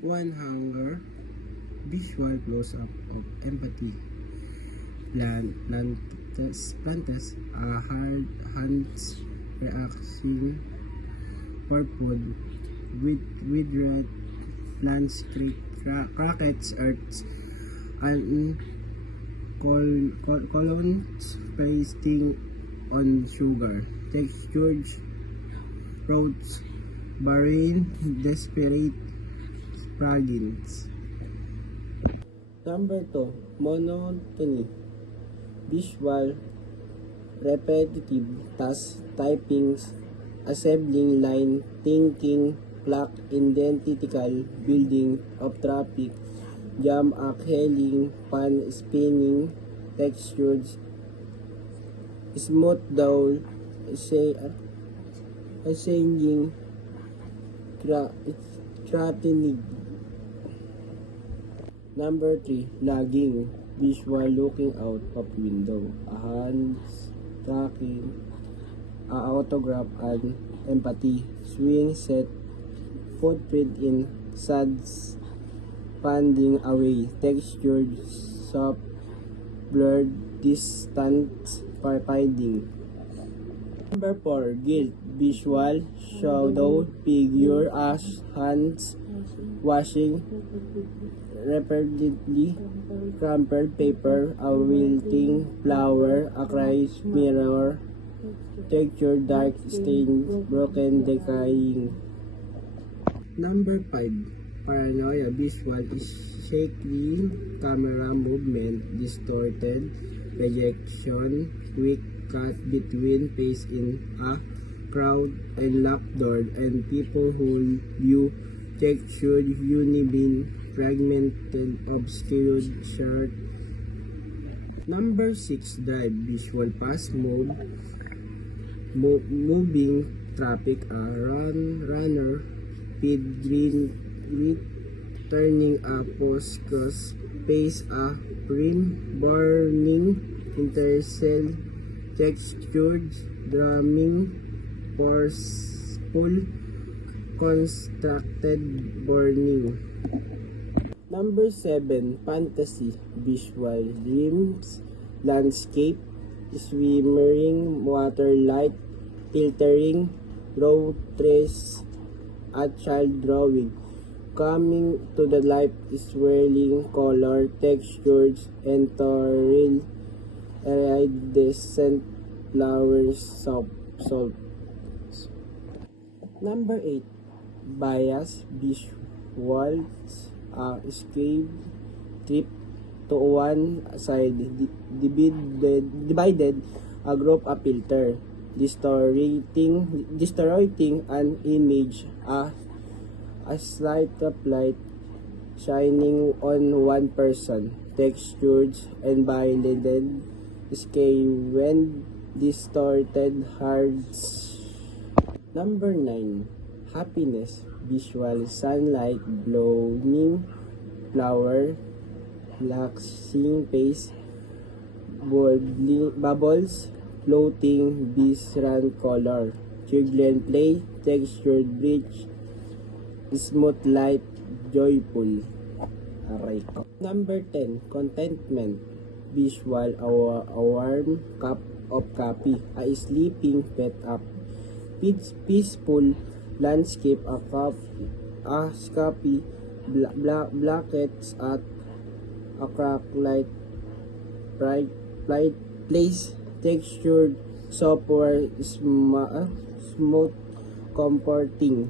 One hanger, visual close-up of empathy. Plantes hard hands reacting purple with red plants crackets earths and colons pasting on sugar. Textured fruits, barren, desperate fragments. Number 2, monotony. Visual, repetitive tasks, typing, assembling line, thinking, clock, identical, building of traffic, jam, hailing, pan, spinning, textured, smooth down, ascending, strategic. Number 3, lagging. Visual, looking out of window. Hands, tracking, autograph, and empathy. Swing set, footprint in suds, panding away. Textured, soft, blurred, distant, fading. Number 4, guilt. Visual, shadow, figure, hands, washing, repeatedly, crumpled paper, a wilting flower, a cries mirror, texture, dark stain, broken, decaying. Number 5, paranoia. Visual is shaky, camera movement, distorted, projection, quick cut between face in a crowd and locked door and people who view textured, uneven, fragmented, obscured, short. Number 6, drive. Visual, fast moving traffic, a runner, speed, turning a post cross, pace, a rim, burning, intercell, textured, drumming, forceful, constructed, burning. Number 7, fantasy. Visual, dreams, landscape, swimming, water, light, filtering, raw trace, a child drawing. Coming to the life, swirling, color, textures, and torril, iridescent flowers, salt. Number 8, bias. Visuals, escape, trip to one side, divided, a group, a filter, distorting an image, a slight of light shining on one person, textured and violated, scale when distorted hearts. Number 9, happiness. Visual, sunlight, blooming flower, relaxing face, bubbles, floating, visceral color, children play, textured bridge, smooth light, joyful. Aray ko. Number 10, contentment. Visual, a warm cup of coffee, a sleeping pet up, peaceful landscape, a coffee, blankets at a crack light, bright place, textured, software, smooth, comforting.